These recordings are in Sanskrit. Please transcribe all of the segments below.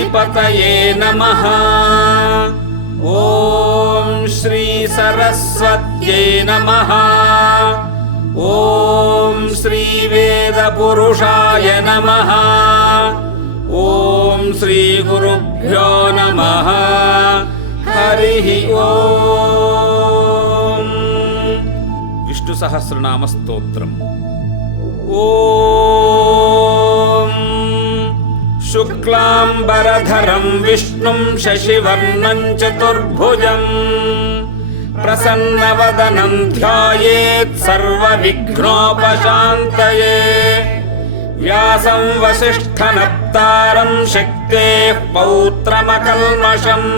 गणाधिपतये नमः। ॐ श्री सरस्वत्यै नमः। ॐ श्री वेदपुरुषाय नमः। ॐ श्री गुरुभ्यो नमः। हरिः ॐ। विष्णु सहस्रनाम स्तोत्रम्। ॐ शुक्लाम्बरधरं विष्णुं शशिवर्णं चतुर्भुजं प्रसन्नवदनं ध्यायेत् सर्वविघ्नोपशान्तये। व्यासं वसिष्ठनप्तारं शक्तेः पौत्रमकल्मषम्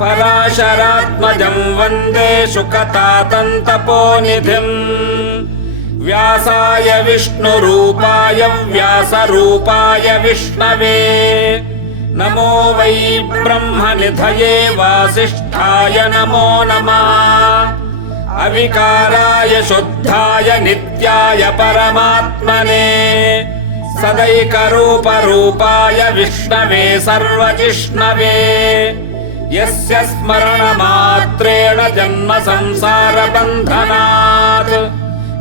पराशरात्मजं वन्दे शुकतातन्तपोनिधिम्। व्यासाय विष्णुरूपाय व्यासरूपाय विष्णवे नमो वै ब्रह्मनिधये वासिष्ठाय नमो नमः। अविकाराय शुद्धाय नित्याय परमात्मने सदैकरूपरूपाय विष्णवे सर्वजिष्णवे यस्य स्मरणमात्रेण जन्म संसारबन्धनात्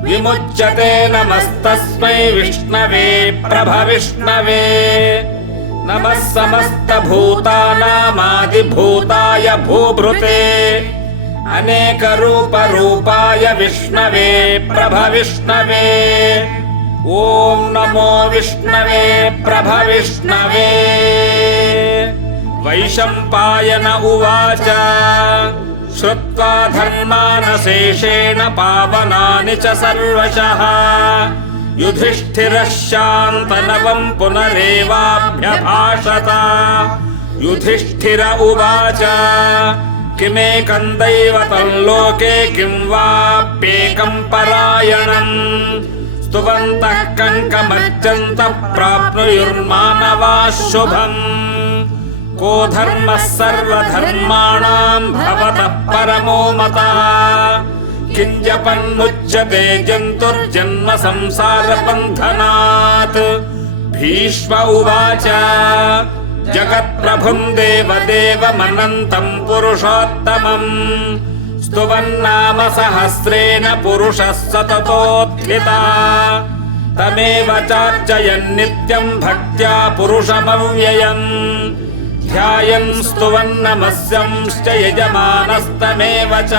विमुच्यते। नमस्तस्मै विष्णवे प्रभविष्णवे। नमः समस्तभूतानामादिभूताय भूभृते अनेकरूपरूपाय विष्णवे प्रभविष्णवे। ॐ नमो विष्णवे प्रभविष्णवे। वैशम्पायन उवाच श्रुत्वा धर्मानशेषेण पावनानि च सर्वशः युधिष्ठिरः शान्तनवं पुनरेवाभ्यभाषत। युधिष्ठिर उवाच किमेकं दैवतं लोके किं वाप्येकं परायणम् स्तुवन्तः कङ्कमर्चन्तः प्राप्नुयुर्मानवाः शुभम्। को धर्मः सर्वधर्माणां भवतः परमो मतः किञ्जपन्मुच्यते जन्तुर्जन्म संसारबन्धनात्। भीष्म उवाच जगत्प्रभुं देवदेवमनन्तं पुरुषोत्तमम् स्तुवन्नाम सहस्रेण पुरुषः सततोत्थितः। तमेव चार्चयन् नित्यं भक्त्या पुरुषमव्ययम् ध्यायन् स्तुवन्नमस्यंश्च यजमानस्तमेव च।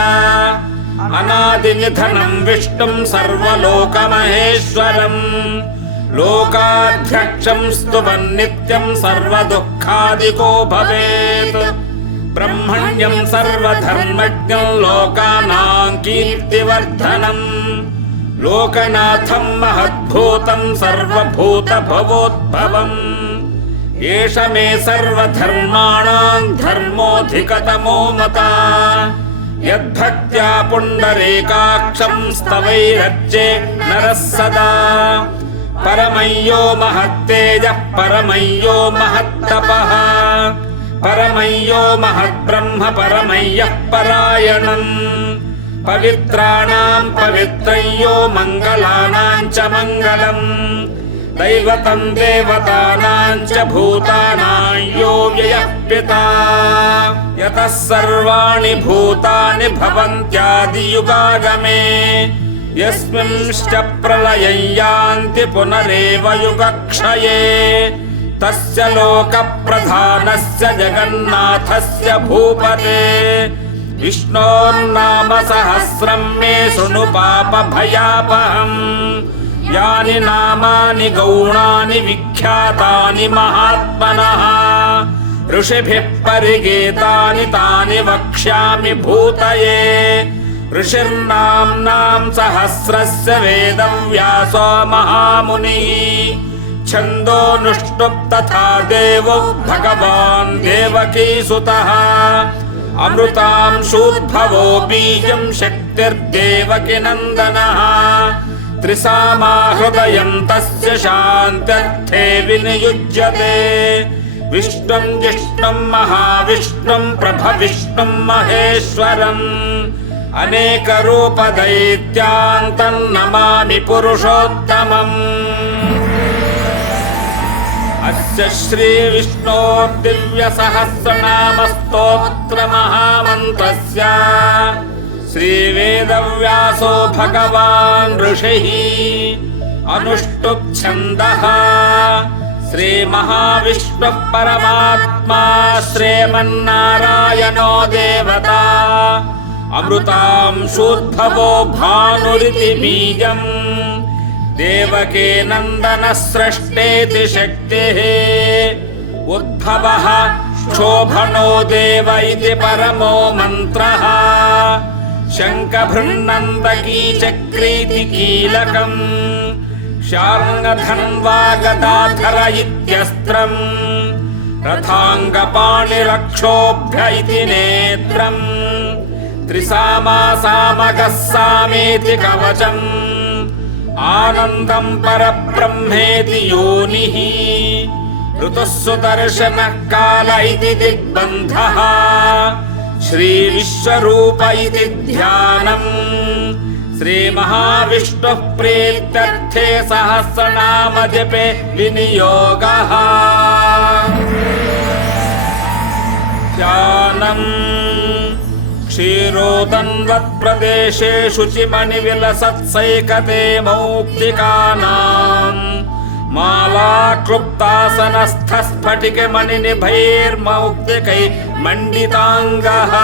अनादिनिधनं विष्णुं सर्वलोकमहेश्वरम् लोकाध्यक्षं स्तुवन् नित्यं सर्वदुःखादिको भवेत्। ब्रह्मण्यं सर्वधर्मज्ञं लोकानां कीर्तिवर्धनम् लोकनाथं महद्भूतं सर्वभूतभवोद्भवम्। एष मे सर्वधर्माणां धर्मोऽधिकतमो मतः यद्भक्त्या पुण्डरीकाक्षं स्तवैरर्चे नरः सदा। परमय्यो महत्तेजः परमय्यो महत्तपः परमय्यो महद्ब्रह्म परमय्यः परायणम्। पवित्राणां पवित्रय्यो मङ्गलानां च मङ्गलम् दैवतं देवतानां च भूतानां यो व्ययः पिता। यतः सर्वाणि भूतानि भवन्त्यादियुगागमे यस्मिंश्च प्रलयं यान्ति पुनरेव युगक्षये। तस्य लोकप्रधानस्य जगन्नाथस्य भूपते विष्णोर्नाम सहस्रं मे शृणु पापभयापहम्। यानि नामानि गौणानि विख्यातानि महात्मनः ऋषिभिः परिगीतानि तानि वक्ष्यामि भूतये। ऋषिर्नाम्नां सहस्रस्य वेदव्यासो महामुनिः छन्दोनुष्टुप् तथा देवो भगवान् देवकीसुतः। अमृतांशूद्भवो बीजं शक्तिर्देवकीनन्दनः त्रिसामा हृदयं तस्य शान्त्यर्थे विनियुज्यते। विष्णुं जिष्णुं महाविष्णुं प्रभविष्णुं महेश्वरम् अनेकरूपदैत्यान्तं नमामि पुरुषोत्तमम्। तस्य श्रीविष्णोर्दिव्यसहस्रनामस्तोत्रमहामन्त्रस्य श्रीवेदव्यासो भगवान् ऋषिः अनुष्टुप् छन्दः श्रीमहाविष्णुः परमात्मा श्रीमन्नारायणो देवता अमृतांशोद्भवो भानुरिति बीजम् देवके नन्दनस्रष्टेति शक्तिः उद्भवः शोभनो देव इति परमो मन्त्रः शङ्खभृन्नन्दकी चक्रीति कीलकम् शार्ङ्गधन्वा गदाधर इत्यस्त्रम् रथाङ्गपाणिरक्षोभ्य इति नेत्रम् त्रिसामा सामगः सामेति कवचम् आनन्दम् परब्रह्मेति योनिः ऋतुः सुदर्शनः काल इति दिग्बन्धः श्रीविश्वरूप इति ध्यानम् श्रीमहाविष्णुः प्रीत्यर्थे सहस्रनाम जपे विनियोगः ध्यानम् क्षीरोदन्वत्प्रदेशे शुचिमणिविलसत्सैकते मौक्तिकानाम् मालाक्लुप्तासनस्थस्फटिकमणिनिभैर्मौक्तिकै मण्डिताङ्गः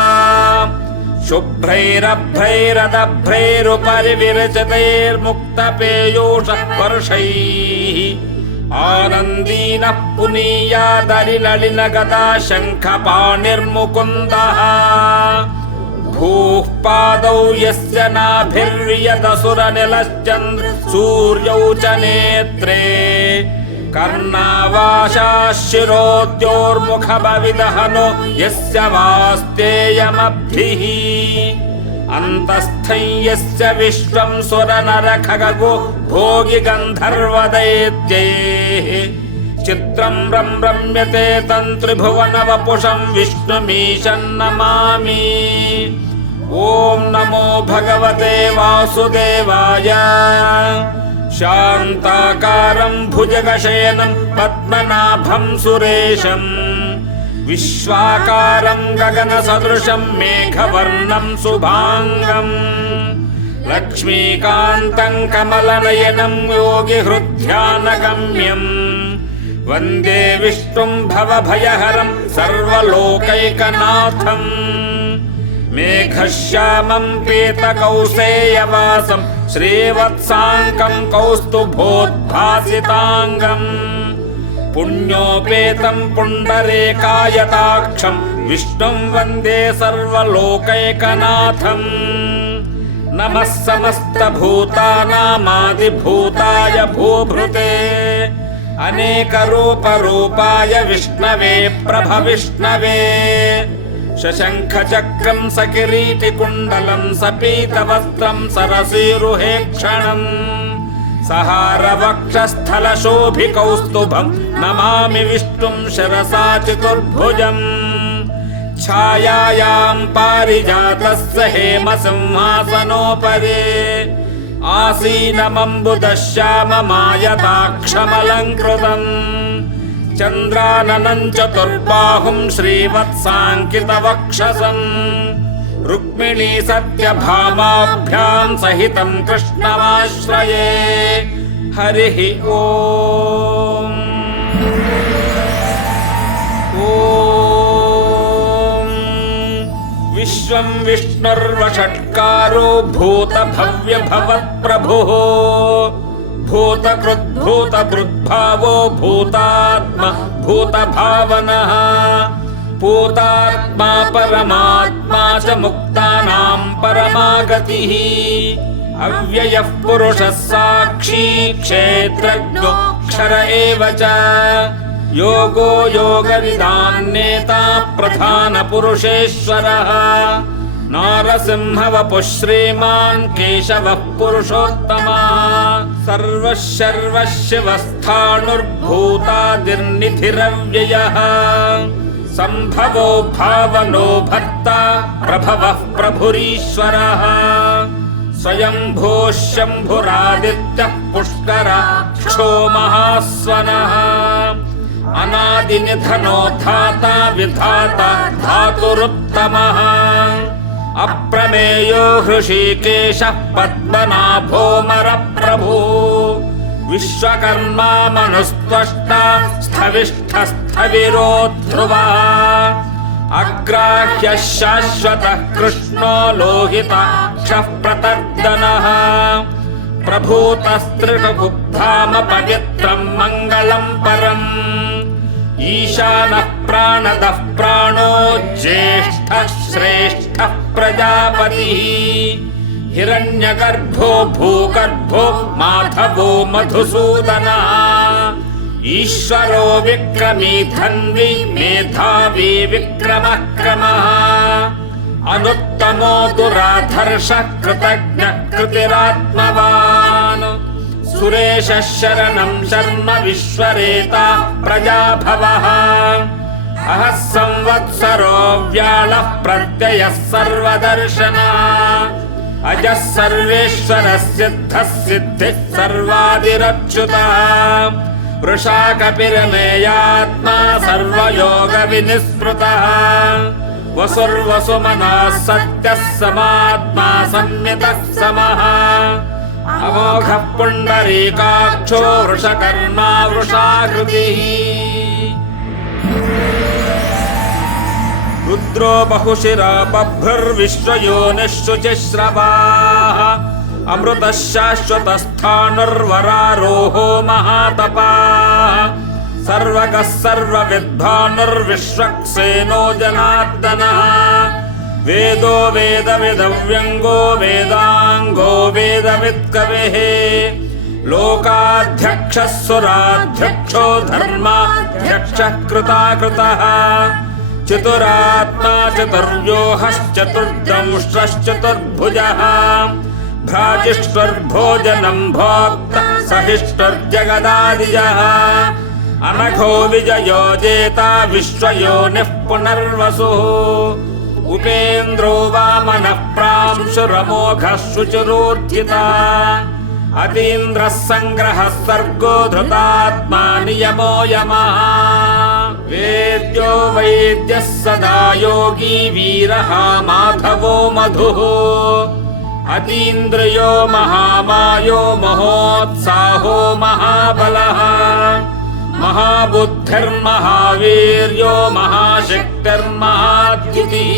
शुभ्रैरभ्रैरदभ्रैरुपरि विरचितैर्मुक्तपेयूषवर्षैः आनन्दीनः पुनीयादरिललिनगदा शङ्खपाणिर्मुकुन्दः भूः पादौ यस्य नाभिर्यदसुरनिलश्चन्द्र सूर्यौ च नेत्रे कर्णावाशाः शिरोद्योर्मुखभविदहनो यस्य वास्तेयमब्धिः अन्तस्थं यस्य विश्वं सुरनरखगो भोगि गन्धर्वदैत्यैः चित्रं रम्यते तन्त्रिभुवनवपुषं विष्णुमीशं नमामि। ॐ नमो भगवते वासुदेवाय। शान्ताकारं भुजगशयनं पद्मनाभं सुरेशं विश्वाकारं गगनसदृशं मेघवर्णं शुभांगं लक्ष्मीकान्तं कमलनयनं योगिहृद्ध्यानगम्यं वन्दे विष्णुं भवभयहरं सर्वलोकैकनाथं मेघश्यामं पीतकौसेयवासं श्रीवत्साङ्कं कौस्तुभोद्भासिताङ्गं पुण्योपेतं पुण्डरीकायताक्षं विष्णुं वन्दे सर्वलोकैकनाथं नमः समस्तभूतानामादिभूताय भूभृते अनेकरूपरूपाय विष्णवे प्रभविष्णवे शशङ्खचक्रं सकिरीटिकुण्डलं सपीतवस्त्रं सरसीरुहेक्षणम् सहारवक्षस्थलशोभिकौस्तुभं नमामि विष्णुं शिरसा चतुर्भुजम् छायायां पारिजातस्य हेमसिंहासनोपरि आसीनमम्बुदश्याममायताक्षमलङ्कृतम् चन्द्राननं चतुर्बाहुं श्रीवत्साङ्कितवक्षसं रुक्मिणी सत्यभामाभ्यां सहितं कृष्णमाश्रये। हरिः ॐ। विश्वं विष्णुर्वषट्कारो भूतभव्यभवत्प्रभुः भूतकृद्भूतभृद्भावो भूतात्मा भूतभावनः भूतात्मा परमात्मा च मुक्तानां परमागतिः अव्ययः पुरुषः साक्षी क्षेत्रज्ञो क्षर एव च योगो योगविदां नेता प्रधानपुरुषेश्वरः नारसिंहवपुः श्रीमान् केशवः पुरुषोत्तमः सर्वः शर्वः शिवस्थाणुर्भूतादिर्निधिरव्ययः सम्भवो भावनो भर्ता प्रभवः प्रभुरीश्वरः स्वयंभूः शम्भुरादित्यः पुष्कराक्षो महास्वनः अनादिनिधनो धाता विधाता धातुरुत्तमः अप्रमेयो हृषीकेशः पद्मनाभोऽमरप्रभु विश्वकर्मा मनुस्त्वष्टा स्थविष्ठस्थविरो ध्रुवः अग्राह्यः शाश्वतः कृष्णो लोहिताक्षः प्रतर्दनः प्रभूतस्त्रिटुकुब्धाम पवित्रम् मङ्गलम् परम् ईशानः प्राणदः प्राणो ज्येष्ठः श्रेष्ठः प्रजापतिः हिरण्यगर्भो भूगर्भो माधवो मधुसूदनः ईश्वरो विक्रमी धन्वी मेधावी विक्रमः क्रमः अनुत्तमो दुराधर्षः कृतज्ञः कृतिरात्मवान् सुरेशः शरणं शर्म विश्वरेता प्रजाभवः अहः संवत्सरो व्याळः प्रत्ययः सर्वदर्शनः अजः सर्वेश्वरः सिद्धः सिद्धिः सर्वादिरच्युतः वृषा कपिरमेयात्मा सर्वयोगविनिस्मृतः वसुर्वसुमनः सत्यः समात्मा संयतः समः अमोघः पुण्डरीकाक्षो वृषकर्मा वृषाकृतिः रुद्रो बहुशिरा बभ्रुर्विश्वयोनिः शुचिश्रवाः अमृतः शाश्वतस्थाणुर्वरारोहो महातपाः सर्वगः सर्वविद्भानुर्विश्वक्सेनो जनार्दनः वेदो वेदविदव्यङ्गो वेदाङ्गो वेदवित्कविः लोकाध्यक्षः सुराध्यक्षो धर्माध्यक्षः कृताकृतः चतुरात्मा चतुर्व्यूहश्चतुर्दंष्ट्रश्चतुर्भुजः भ्राजिष्ठुर्भोजनं भोक्ता सहिष्ठुर्जगदादिजः अनघो विजयो जेता विश्वयोनिः पुनर्वसुः उपेन्द्रो वामनः प्रांशुरमोघः शुचिरोर्जिता अतीन्द्रः सङ्ग्रहः सर्गो धृतात्मा नियमो यमः वेद्यो वैद्यः सदा योगी वीरः माधवो मधुः अतीन्द्रियो महामायो महोत्साहो महाबलः महाबुद्धिर्महावीर्यो महाशक्तिर्महाद्युतिः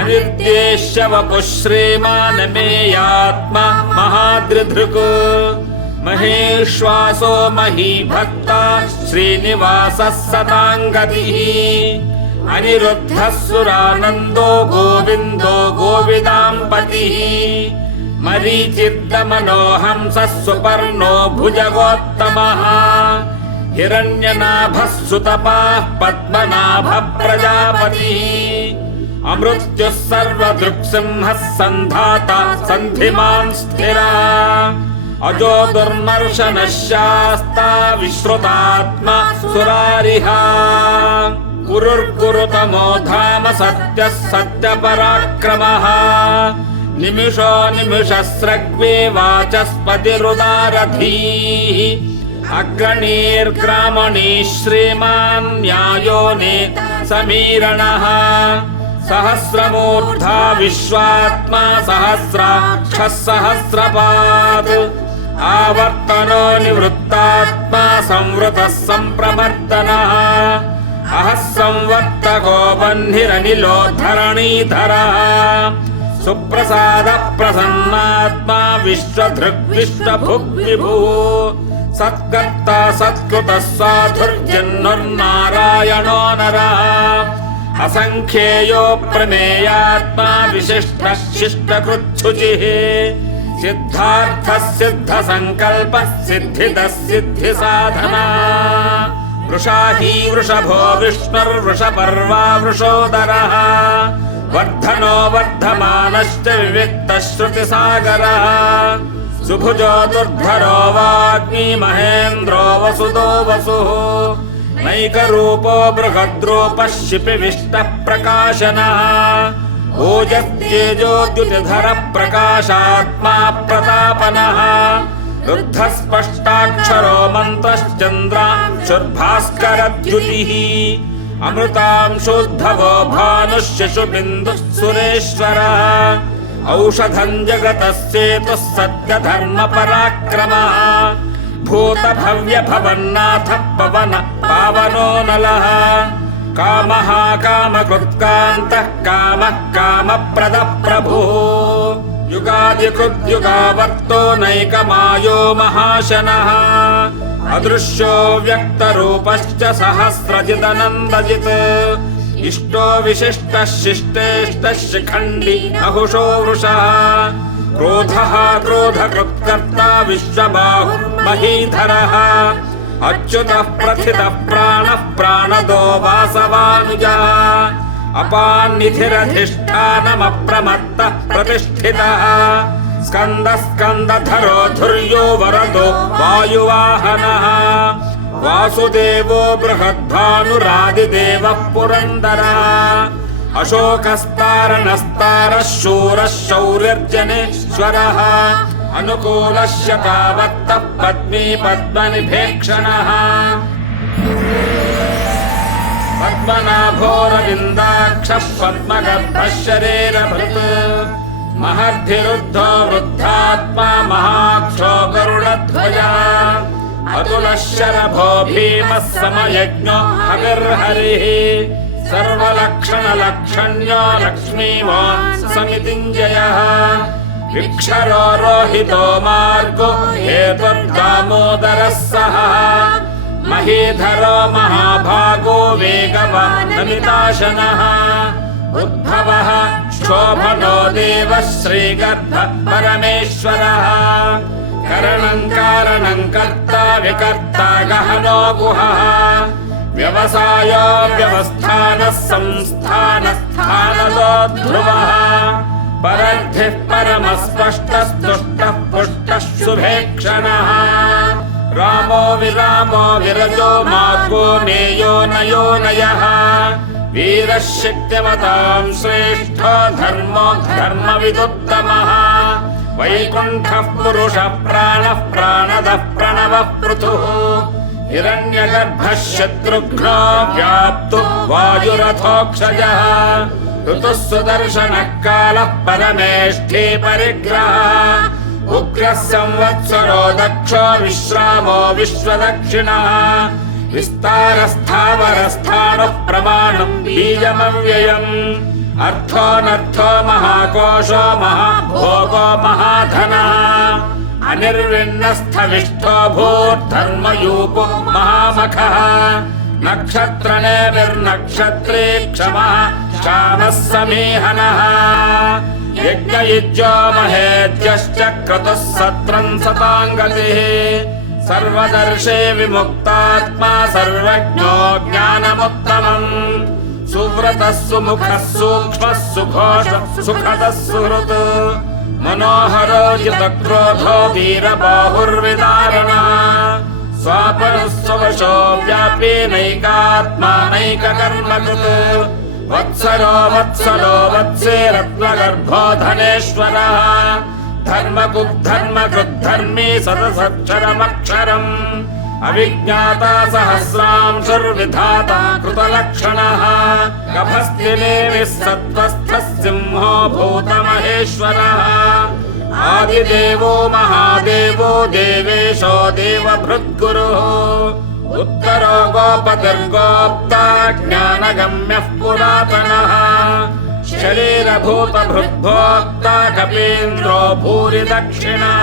अनिर्देश्य वपुः श्रीमान् मेयात्मा महादृधृक् महेश्वासो महीभक्ता श्रीनिवासः सताङ्गतिः अनिरुद्धः सुरानन्दो गोविन्दो गोविदाम्पतिः मरीचिर्दमनो हंसः सुपर्णो भुजगोत्तमः हिरण्यनाभः सुतपाः पद्मनाभः प्रजापतिः अमृत्युः सर्वदृक्सिंहः सन्धाता सन्धिमान् स्थिरा अजो दुर्मर्शनः शास्ता विश्रुतात्मा सुरारिहा कुरुर्कुरुतमो धाम सत्यः सत्यपराक्रमः निमिषो निमिषस्रग्वे वाचस्पतिरुदारधीः अग्रणीर्ग्रामणी श्रीमान् न्यायो नेता समीरणः सहस्रमूर्धा विश्वात्मा सहस्राक्षः सहस्रपात् आवर्तनो निवृत्तात्मा संवृतः सम्प्रवर्तनः अहः संवर्तको वह्निरनिलो धरणीधरः सुप्रसादः प्रसन्नात्मा विश्वधृग्विश्वभुग्विभुः सत्कर्ता सत्कृतः साधुर्जन्नुर्नारायणो नरः असङ्ख्येयो प्रमेयात्मा विशिष्टः शिष्टकृच्छुचिः सिद्धार्थः सिद्धसङ्कल्पः सिद्धिदः सिद्धिसाधनः वृषाही वृषभो विष्णुर्वृषपर्वा वृषोदरः वर्धनो वर्धमानश्च विविक्तः श्रुतिसागरः सुभुजो दुर्धरो वाग्मी महेन्द्रो वसुदो वसुः नैकरूपो बृहद्रूपः शिपिविष्टः प्रकाशनः ओजस्तेजोद्युतिधरः प्रकाशात्मा प्रतापनः रुद्धस्पष्टाक्षरो मन्त्रश्चन्द्रांशुर्भास्करद्युतिः अमृतांशोद्भवो भानुः शिशुबिन्दुः सुरेश्वरः औषधं जगतस्येतुः सत्यधर्मपराक्रमः भूतभव्यभवन्नाथः पवन पावनो नलः कामः कामकृत्कान्तः कामः कामप्रदः प्रभुः युगादिकृद्युगावर्तो नैकमायो महाशनः अदृश्यो व्यक्तरूपश्च सहस्रजिदनन्दजित् इष्टो विशिष्टः शिष्टेष्टः शिखण्डी नहुषो वृषः क्रोधः क्रोधकृत्कर्ता विश्वबाहुर्महीधरः अच्युतः प्रथितः प्राणः प्राणदो वासवानुजः अपान्निधिरधिष्ठानमप्रमत्तः प्रतिष्ठितः स्कन्दस्कन्दधरो धुर्यो वरदो वायुवाहनः वासुदेवो बृहद्भानुरादिदेवः पुरन्दरः अशोकस्तारणस्तारः शूरः शौर्यर्जनेश्वरः अनुकूलस्य तावत्तः पद्मी पद्मनिभेक्षणः पद्मनाभोरविन्दाक्षः पद्मगर्भः शरीरभृत् महर्धिरुद्धो वृद्धात्मा महाक्षो गरुडध्वजः अतुलः शरभो भीमः समयज्ञो हविर्हरिः सर्वलक्षणलक्षण्यो लक्ष्मीवान् समितिञ्जयः विक्षरो रोहितो मार्गो हेतुर्दामोदरः सः महीधरो महाभागो वेगवान् नमिताशनः उद्भवः शोभनो देवः श्रीगर्भः परमेश्वरः करणं कारणं कर्ता विकर्ता गहनो गुहः व्यवसायो व्यवस्थानः संस्थानस्थानदो ध्रुवः परद्धिः परमस्पष्टस्तुष्टः पुष्टः शुभेक्षणः रामो विरामो विरजो मार्गो नेयो नयो नयः वीरः शक्तिमतां श्रेष्ठो धर्मो धर्मविदुत्तमः वैकुण्ठः पुरुषः प्राणः प्राणदः प्रणवः पृथुः हिरण्यगर्भः शत्रुघ्नो व्याप्तो वायुरथोक्षजः ऋतुः सुदर्शनः कालः परमेष्ठी परिग्रहः उग्रः संवत्सरो दक्षो विश्रामो विश्वदक्षिणः विस्तारस्थावरस्थाणुः प्रमाणं बीजमव्ययम् अर्थोऽनर्थो महाकोशो महाभोगो महाधनः अनिर्विण्णस्थविष्ठो भूर्धर्मयूपो महामखः नक्षत्रनेमिर्नक्षत्री क्षमः श्यामः समीहनः यज्ञयुज्यो महेज्यश्च क्रतुः सत्रं सताङ्गतिः सर्वदर्शे विमुक्तात्मा सर्वज्ञो ज्ञानमुत्तमम् सुव्रतः सुमुखः सूक्ष्मः सुघोषः सुखदः सुहृत् मनोहरो जितक्रोधो वीरबाहुर्विदारणः स्वापनुस्वशो व्यापी नैकात्मा नैककर्मकृत् वत्सरो वत्सलो वत्से रत्नगर्भो धनेश्वरः धर्मकृद्धर्मी सदसक्षरमक्षरम् अविज्ञाता सहस्रांशुर्विधाता कृतलक्षणः गभस्तिनेमिः सत्त्वस्थः सिंहो भूतमहेश्वरः आदिदेवो महादेवो देवेशो देवभृद्गुरुः उत्तरो गोपतिर्गोप्ता ज्ञानगम्यः पुरातनः शरीरभूतभृद्भोक्ता कपीन्द्रो भूरि दक्षिणः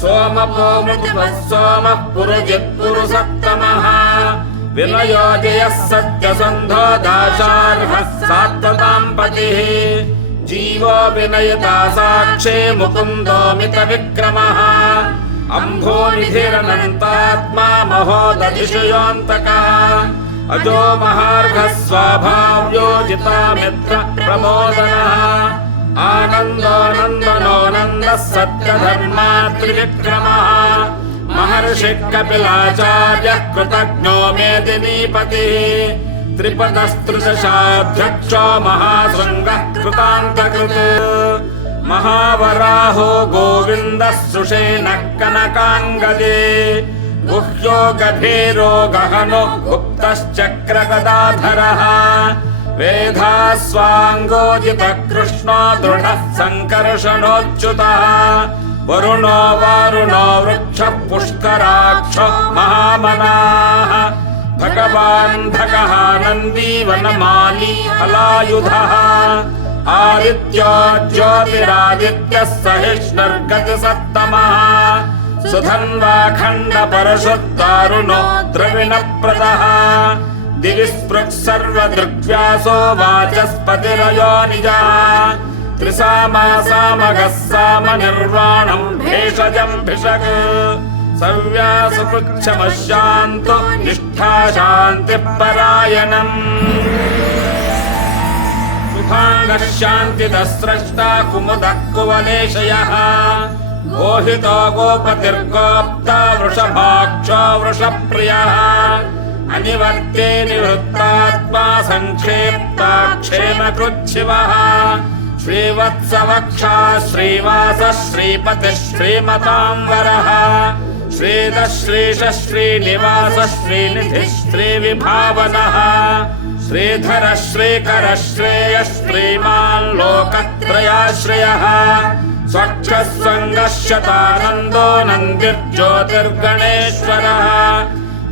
सोमपो मृगुपः सोमः पुरुजित्पुरुषोत्तमः विनयो जयः सत्यसन्धो दाशार्हः सात्वतां पतिः जीवो विनयता साक्षी मुकुन्दो मितविक्रमः अम्भोनिधिरनन्तात्मा महोदधिशयोऽन्तकः अजो महार्घः स्वाभाव्यो जितामित्र प्रमोदनः आनन्दो नन्दनो नन्दः सत्यधर्मा त्रिविक्रमः महर्षिः कपिलाचार्यः कृतज्ञो मेदिनीपतिः त्रिपदस्त्रिदशाध्यक्षो महाशृङ्गः कृतान्तकृत् महावराहो गोविन्दः सुषेणः कनकाङ्गदे गुह्यो गभीरो गहनो गुप्तश्चक्रगदाधरः वेधास्वाङ्गोजितः कृष्णो दृढः सङ्कर्षणोच्युतः वरुणो वारुणो वृक्षः पुष्कराक्षो महामनाः भगवान् भगः नन्दीवनमाली हलायुधः आदित्यो ज्योतिरादित्यः सहिष्णुर्गतिसत्तमः सुधन्वाखण्डपरशुर्दारुणो द्रविणप्रदः दिवि स्पृक्सर्वदृग्व्यासो वाचस्पतिरयो निजः त्रिसामासामगः सामनिर्वाणम् भेषजम् भिषक् सव्यासपृच्छमशान्तो निष्ठा शान्तिः परायणम् शुभाङ्गः शान्तिदः स्रष्टा कुमुदः कुवलेशयः गोहितो गोपतिर्गोप्ता वृषभाक्षो वृषप्रियः अनिवर्ते निवृत्तात्मा संक्षेप्ता क्षेमकृच्छिवः श्रीवत्सवक्षा श्रीवासः श्रीपतिः श्रीमताम्बरः श्रीधः श्रीशः श्रीनिवासः श्रीनिधिः श्रीविभावनः श्रीधरः श्रीकरः श्रेयः श्रीमान् लोकत्रयाश्रयः स्वच्छः सङ्गः शतानन्दो नन्दिर्ज्योतिर्गणेश्वरः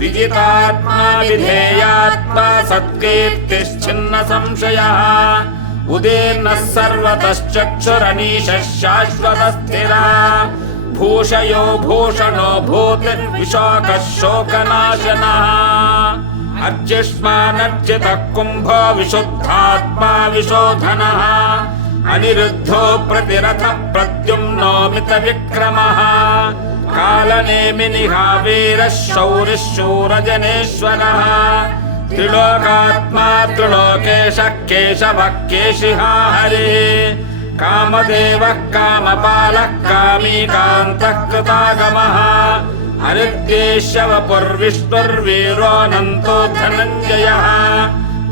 विजितात्मा विधेयात्मा सत्कीर्तिश्चिन्न संशयः उदीर्णः सर्वतश्चक्षुरनीशः शाश्वतस्थिरः भूषयो भूषणो भूतिर्विशोकः शोकनाशनः अर्चिष्मानर्चितः कुम्भो विशुद्धात्मा विशोधनः अनिरुद्धो प्रतिरथः प्रद्युम्नो मितविक्रमः कालनेमिनिहावीरः शौरिः शूरजनेश्वरः त्रिलोकात्मा त्रिलोकेशः केशवः केशिहा हरिः कामदेवः कामपालः कामीकान्तः कृतागमः हरिद्वेश्यवपुर्विष्णुर्वीरोऽनन्तो धनञ्जयः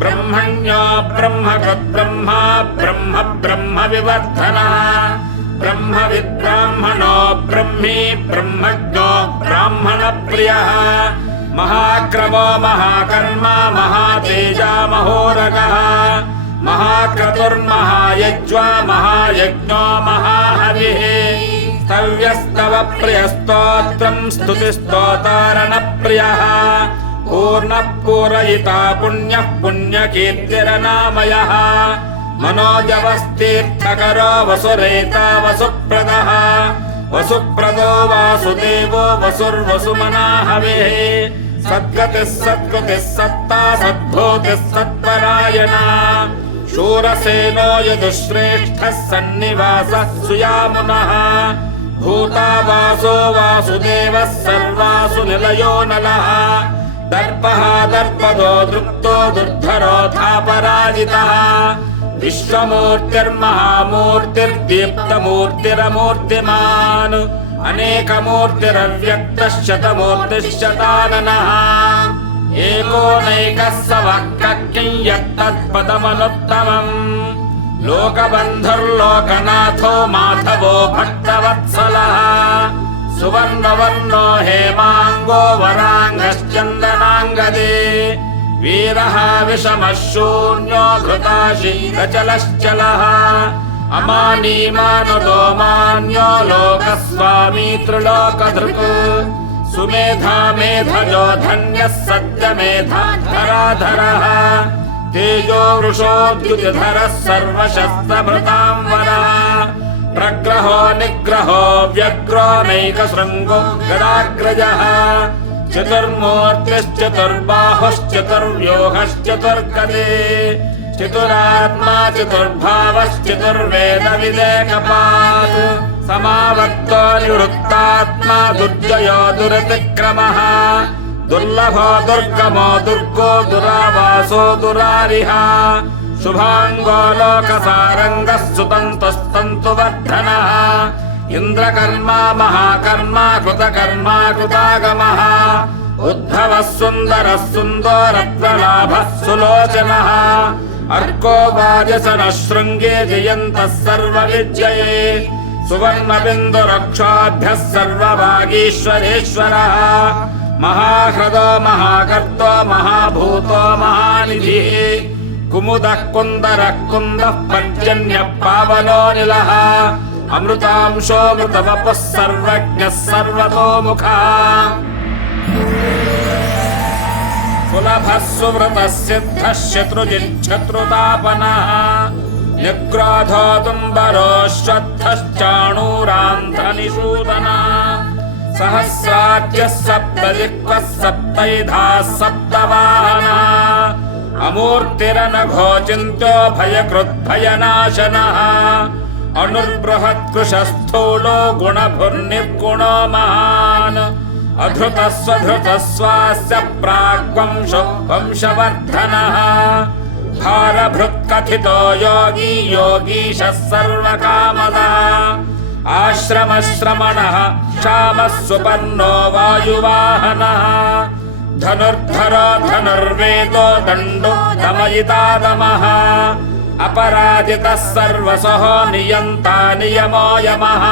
ब्रह्मण्यो ब्रह्मकृद्ब्रह्मा ब्रह्म ब्रह्म विवर्धनः ब्रह्मविद्ब्राह्मणो ब्रह्मी ब्रह्मज्ञो ब्राह्मणप्रियः महाक्रमो महाकर्मा महातेजा महोरगः महाक्रतुर्महायज्वा महायज्ञो महाहविः स्तव्यस्तव प्रियस्तोत्रम् स्तुतिस्तोतारणप्रियः पूर्णः पूरयिता पुण्यः पुण्यकीर्तिरनामयः मनोजवस्तीर्थकरो वसुरेता वसुप्रदः वसुप्रदो वासुदेवो वसुर्वसुमनाहविः सद्गतिः सत्कृतिः सत्ता सद्भूतिः सत्परायणा शूरसेनो यदुश्रेष्ठः सन्निवासः सुयामुनः भूतावासो वासुदेवः सर्वासु निलयो नलः दर्पः दर्पदो दृप्तो दुर्धरोऽथापराजितः विश्वमूर्तिर्महामूर्तिर्दीप्तमूर्तिरमूर्तिमान् अनेकमूर्तिरव्यक्तः शतमूर्तिश्शताननः एकोनैकः सवक्कं यत्तत्पदमनुत्तमम् लोकबन्धुर्लोकनाथो माधवो भक्तवत्सलः सुवर्णवर्णो हेमाङ्गो वराङ्गश्चन्दनाङ्गदे वीरः विषमः शून्यो घृताशीलचलश्चलः अमानीमानुतो मान्यो लोकस्वामी त्रिलोकधृक् सुमेधा मेधजो धन्यः सत्यमेधाधराधरः तेजो वृषोद्युतिधरः सर्वशस्त्रभृताम्बरः प्रग्रहो निग्रहो व्यग्रो नैकशृङ्गो गदाग्रजः चतुर्मूर्तिश्चतुर्बाहुश्चतुर्व्यूहश्चतुर्गदे चतुरात्मा चतुर्भावश्चतुर्वेदविदेकपात् समावर्तो निवृत्तात्मा दुर्जयो दुरतिक्रमः दुर्लभो दुर्गमो दुर्गो दुरावासो दुरारिः शुभाङ्गो लोकसारङ्गः सुतन्तुस्तन्तुवर्धनः इन्द्रकर्मा महाकर्मा कृतकर्मा कृतागमः उद्भवः सुन्दरः सुन्दरप्रलाभः सुलोचनः अर्को वाजसनः शृङ्गे जयन्तः सर्वविजये सुवर्णबिन्दुरक्षाभ्यः सर्वभागीश्वरेश्वरः महाह्रदो महाकर्तो महाभूतो महानिधिः कुमुदः कुन्दरः कुन्दः पर्जन्यः पावनोऽनिलः अमृतांशो मृतवपुः सर्वज्ञः सर्वतोमुखः सुलभः सुव्रतः सिद्धः शत्रुजिच्छत्रुतापनः निग्रोधो दुम्बरो श्वत्थश्चाणूरान्धनिषूदनः सहस्राज्यः सप्तजिह्वः सप्तैधाः सप्तवाहनः अमूर्तिरनघोचिन्त्यो भयकृद्भयनाशनः अणुर्बृहत्कृशस्थूलो गुणभुर्निर्गुणो महान् अधृतः स्वधृतः स्वास्य प्राग्वंशो वंशवर्धनः भारभृत्कथितो योगी योगीशः सर्वकामदः आश्रमश्रमणः क्षामः सुपर्णो वायुवाहनः धनुर्धरो धनुर्वेदो दण्डो दमयितादमः अपराजितः सर्वसहो नियन्ता नियमो यमः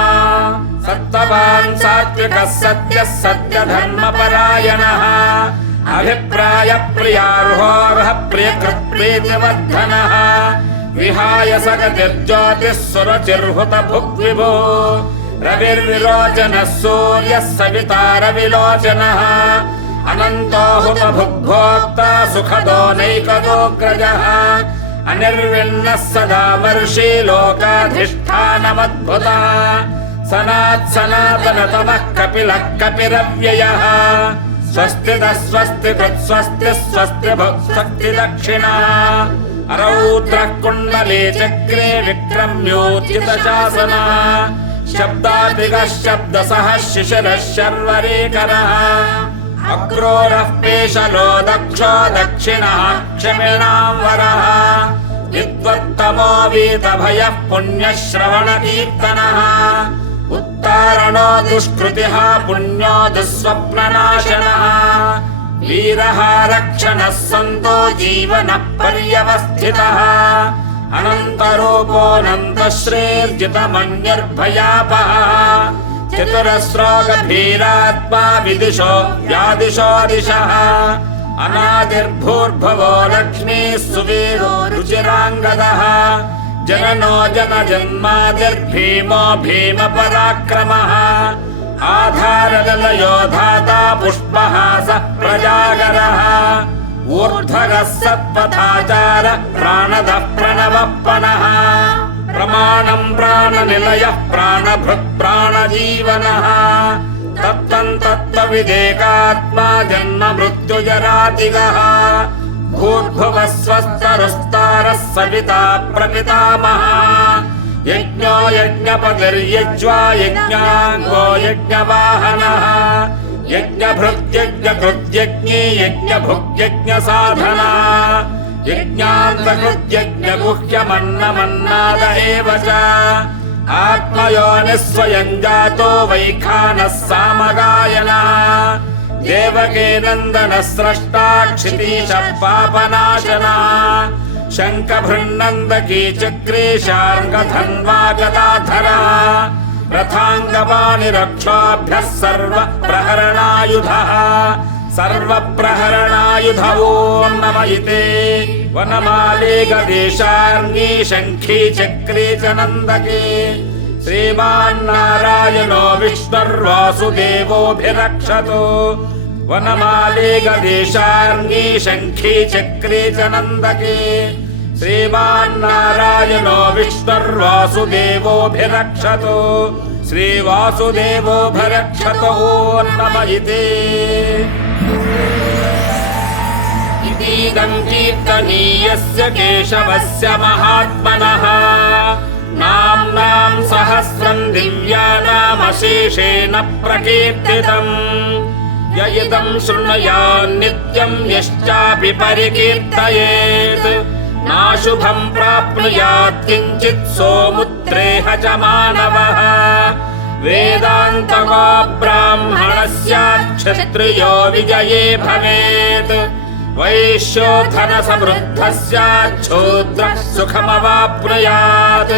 सत्त्ववान् सात्विकः सत्यः सत्यधर्मपरायणः अभिप्रायप्रियार्होऽर्हः प्रियकृत्प्रीतिवर्धनः विहाय सगतिर्ज्योतिः सुरचिर्हुतभुग्विभो रविर्विरोचनः सूर्यः सविता रविलोचनः अनन्तो हुतभुग्भोक्ता सुखदो नैकदोऽग्रजः अनिर्विण्णः सदा वर्षी लोकाधिष्ठानमद्भुतः सनात्सनातनतमः कपिलः कपिरव्ययः स्वस्तिदः स्वस्तिकृत् स्वस्तिः स्वस्तिभुक् स्वस्तिदक्षिणः रौद्रः कुण्डले चक्रे विक्रम्योचितशासनः शब्दातिगः शब्दसः शिशिरः शर्वरीकरः अक्रूरः पेशलो दक्षो दक्षिणः क्षमिणां वरः विद्वत्तमो वीतभयः पुण्यश्रवणकीर्तनः उत्तारणो दुष्कृतिः पुण्यो दुःस्वप्ननाशनः वीरः रक्षणः सन्तो जीवनः पर्यवस्थितः अनन्तरूपोऽनन्तश्रीर्जितमन्यर्भयापः चतुरस्रो गभीरात्मा विदिशो व्यादिशो दिशः अनादिर्भूर्भवो लक्ष्मीः सुवीरो रुचिराङ्गदः जननो जनजन्मादिर्भीमो भीमपराक्रमः आधारनिलयो धाता पुष्पहासः प्रजागरः ऊर्ध्वगः सत्पथाचार प्राणदः प्रणवप्पणः प्रमाणं प्राणनिलयः प्राणभृत् प्राणजीवनः तत्तन्तत्त्वविदेकात्मा जन्म मृत्युजरातिगः भूर्भुवः स्वस्तरुस्तारः सविता प्रपितामहः यज्ञो यज्ञपतिर्यज्वा यज्ञाङ्गो यज्ञवाहनः यज्ञभृत्यज्ञकृत्यज्ञे यज्ञभुग्यज्ञसाधनः यज्ञान्तकृत्यज्ञगुह्यमन्नमन्नाद एव च आत्मयोनिः स्वयं जातो वैखानः सामगायनः देवकी नन्दनः स्रष्टा क्षितीशः पापनाशनः शङ्खभृन्नन्दकी चक्रे शार्ङ्गधन्वा गदाधरः रथाङ्गपाणिरक्षाभ्यः सर्वप्रहरणायुधः सर्वप्रहरणायुध ॐ नमः इते वनमाले गदेशार्ङ्गी शङ्खी चक्रे च नन्दके श्रीमान्नारायणो विष्णुर्वासुदेवोऽभिरक्षतु वनमाले गदेशार्ङ्गी शङ्खी चक्रे च नन्दके श्रीमान्नारायणो विष्णुर्वासुदेवोऽभिरक्षतु श्रीवासुदेवोऽभिरक्षतु ॐ नमः इते इदं कीर्तनीयस्य केशवस्य महात्मनः नाम्नां सहस्रं दिव्यानामशेषेण प्रकीर्तितम् य इदं शृणुयात् नित्यं यश्चापि परिकीर्तयेत् नाशुभं प्राप्नुयात् किञ्चित् सोमुत्रेह च मानवः वेदान्तको ब्राह्मणस्यात् क्षत्रियो विजये भवेत् वैश्यो धनसमृद्धः स्यात् शूद्रः सुखमवाप्नुयात्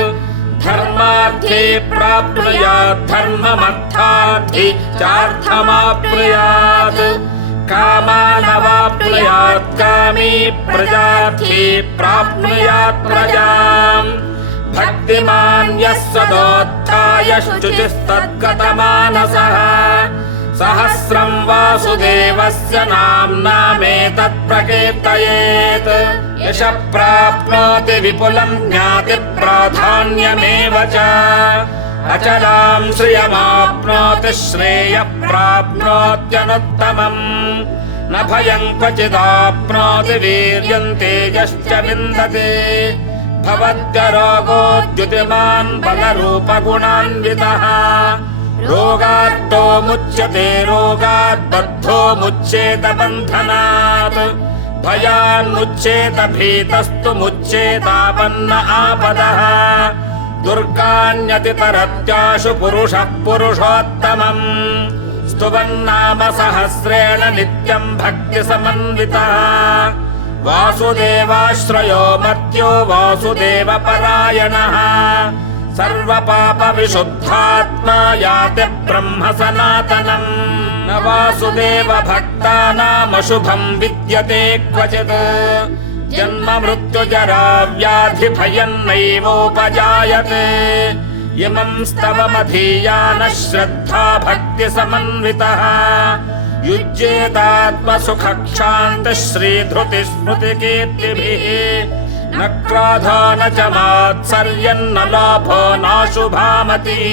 धर्मार्थे प्राप्नुयात् धर्ममर्थार्थी चार्थमाप्नुयात् कामानवाप्नुयात् कामी प्रजार्थी प्राप्नुयात् प्रजाम् भक्तिमान् यः सदोत्थाय शुचिस्तद्गतमानसः सहस्रं वासुदेवस्य नाम्नामेतत् प्रकीर्तयेत् यशः प्राप्नोति विपुलं ज्ञातिप्राधान्यमेव च अचलां श्रियमाप्नोति श्रेयः प्राप्नोत्यनुत्तमम् न भयं क्वचिदाप्नोति वीर्यं तेजश्च विन्दते भवत्यरोगोद्युतिमान् बलरूपगुणान्वितः रोगात्तो मुच्यते रोगात् बद्धो मुच्येत बन्धनात् भयान्मुच्येत भीतस्तु मुच्येतापन्न आपदः दुर्गान्यतितरत्याशु पुरुषः पुरुषोत्तमम् स्तुवन्नाम सहस्रेण नित्यं भक्तिसमन्वितः वासुदेवाश्रयो मर्त्यो वासुदेवपरायणः सर्वपापविशुद्धात्मा याति ब्रह्म सनातनम् न वासुदेव भक्तानामशुभं विद्यते क्वचित् जन्म मृत्युजरा व्याधि भयं नैवोपजायते इमं स्तवमधीयानः श्रद्धा भक्तिसमन्वितः युज्येतात्मसुखक्षान्तिः श्रीधृतिस्मृतिकीर्तिभिः न क्रोधो न च मात्सर्यन्न लोभो नाशुभामतिः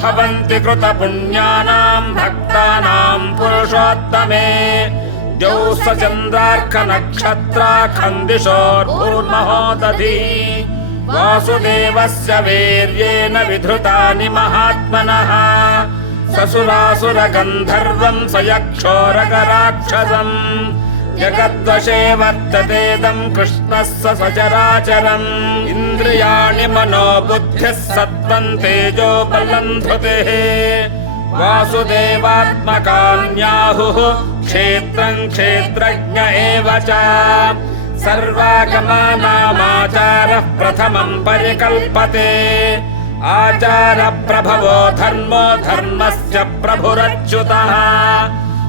भवन्ति कृतपुण्यानां भक्तानां पुरुषोत्तमे द्यौस्तचन्द्रार्कनक्षत्राखन्दिशोर्भूर्महोदधिः वासुदेवस्य वीर्येण विधृतानि महात्मनः ससुरासुरगन्धर्वं स यक्षोरगराक्षसम् जगद्वशे वर्ततेदं कृष्णः सचराचरम् इन्द्रियाणि मनोबुद्धिः सत्त्वं तेजो बलं धृतिः वासुदेवात्मकान्याहुः क्षेत्रं क्षेत्रज्ञ एव च सर्वागमानामाचारः प्रथमं परिकल्पते आचारप्रभवो धर्मो धर्मस्य प्रभुरच्युतः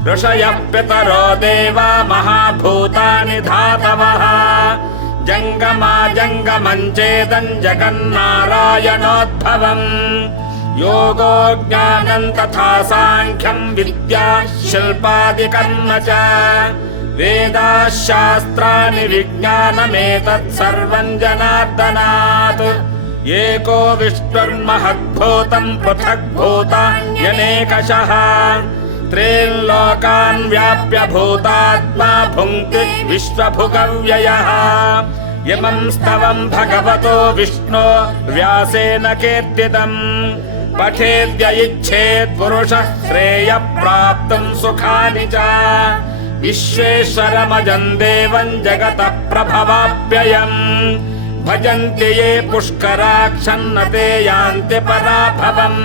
ऋषयः पितरो देवा महाभूतानि धातवः जङ्गमं जगन्नारायणोद्भवम् योगो ज्ञानं तथा साङ्ख्यं विद्या शिल्पादिकर्म च वेदाः शास्त्राणि विज्ञानमेतत् सर्वं जनार्दनात् एको विष्णुर्महद्भूतं पृथग्भूतान्यनेकशः त्रीन् व्याप्य भूतात्मा भुङ्क्ति विश्वभुगव्ययः इमं स्तवं भगवतो विष्णो व्यासेन कीर्तितम् पठेद्य इच्छेत् पुरुषः श्रेयः प्राप्तुं सुखानि च विश्वेश्वरमजं देवं जगतः प्रभवाप्ययम् भजन्ति ये पुष्कराक्षं ते यान्ति पराभवम्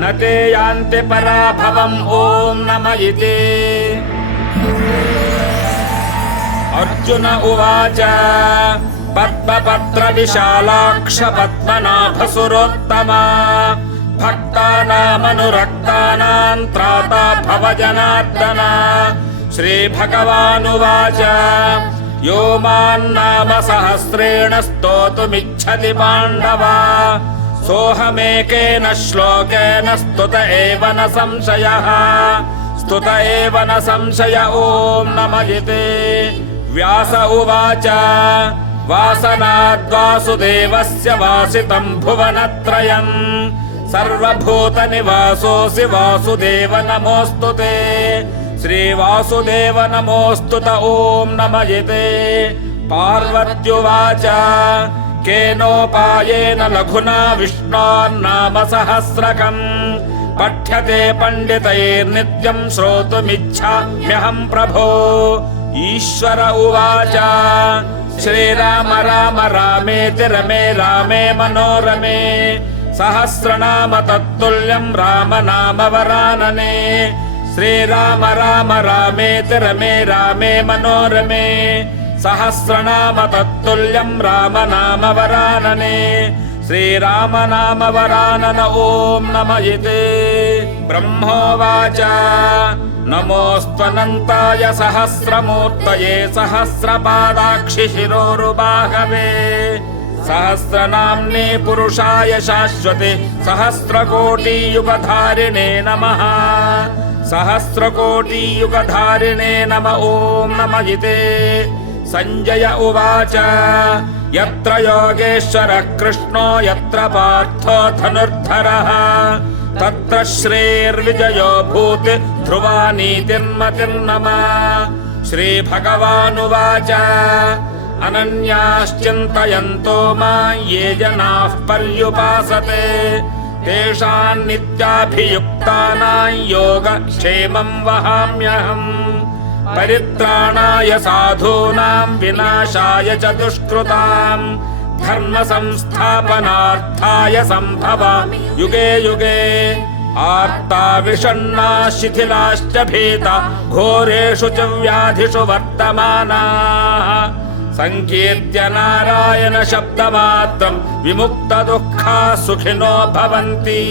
न ते यान्ति पराभवम् ॐ नमः इति। अर्जुन उवाच पद्मपत्र विशालाक्ष पद्मनाभसुरोत्तमा भक्तानामनुरक्तानां त्राता भव जनार्दन। श्रीभगवानुवाच यो मान्नाम सहस्रेण स्तोतुमिच्छति पाण्डव सोऽहमेकेन श्लोकेन स्तुत एव न संशयः स्तुत एव न संशय ॐ नमः इति। व्यास उवाच वासनाद्वासुदेवस्य वासितं भुवनत्रयम् सर्वभूतनिवासोऽसि वासुदेव नमोऽस्तु ते। श्रीवासुदेव नमोऽस्तु त ॐ नमः इति। पार्वत्युवाच केनोपायेन लघुना विष्णोर्नाम सहस्रकम् पठ्यते पण्डितैर्नित्यं श्रोतुमिच्छाम्यहं प्रभो। ईश्वर उवाच श्रीराम राम रामेति रमे रामे मनोरमे सहस्रनाम तत्तुल्यं राम नाम वरानने। శ్రీరామ రామ రామేతి రమే రామే మనోరమే సహస్రనామ తత్తుల్యం రామనామ వరాననే శ్రీరామనామ వరానన ఓం నమయితే బ్రహ్మోవాచ నమోస్త్వనంతాయ సహస్రమూర్తయే సహస్రపాదాక్షి శిరోరుబాహవే సహస్రనామ్నే పురుషాయ శాశ్వతే సహస్రకోటియుగధారిణే నమః సహస్రకోటియుగధారిణే నమ ఓం నమయితే సంజయ ఉవాచ యత్ర యోగేశ్వరః కృష్ణో యత్ర పార్థో ధనుర్ధరః తత్ర శ్రేర్విజయో భూతి ధ్రువా నీతిర్మతిర్నమ శ్రీభగవానువాచ అనన్యాశ్చింతయంతో మాం యే జనాః పర్యుపాసతే తేషాం నిత్యాభియుక్తానాం యోగక్షేమం వహామ్యహం పరిత్రాణాయ సాధూనాం వినాశాయ చ దుష్కృతాం ధర్మ సంస్థాపనార్థాయ సంభవామి యుగే యుగే ఆర్తా విషణ్ణా శిథిలాశ్చ భీతా ఘోరేషు చ వ్యాధిషు వర్తమానాః సంకీర్త్య నారాయణ శబ్దమాత్రం విముక్త దుఃఖా సుఖినో భవంతి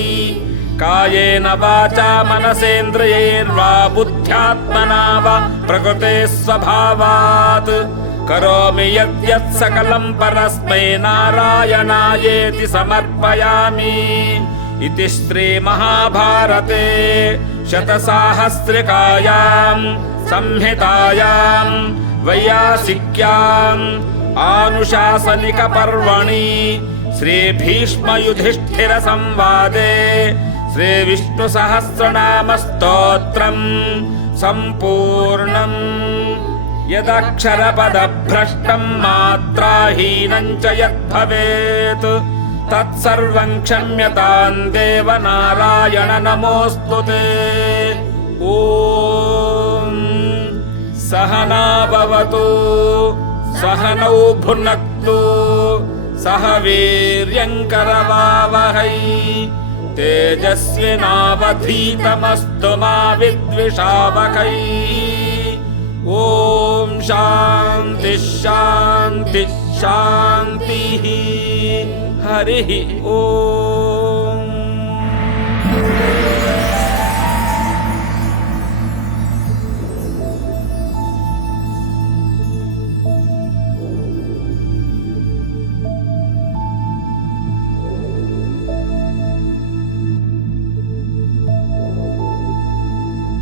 కాయేన వాచా మనసేంద్రియైర్వా బుద్ధ్యాత్మనా వా ప్రకృతే స్వభావాత్ కరోమి యద్యత్ సకలం పరస్మై నారాయణాయేతి సమర్పయామి ఇతి శ్రీ మహాభారతే శతసాహస్రికాయాం సంహితాయాం వైయాసిక్యాం ఆనుశాసనిక పర్వణి శ్రీ భీష్మ యుధిష్ఠిర సంవాదే శ్రీ విష్ణు సహస్రనామ స్తోత్రం సంపూర్ణం. యదక్షర పద భ్రష్టం మాత్రాహీనం చ యద్భవేత్ తత్సర్వం క్షమ్యతాం దేవ నారాయణ నమోస్తుతే. ఓం సహనా భవతు సహనౌ భునక్తు సహ వీర్యంకరవావహై తేజస్వినావధీతమస్తు మా విద్విషావహై. ఓం శాంతి శాంతి శాంతి. హరి ఓం.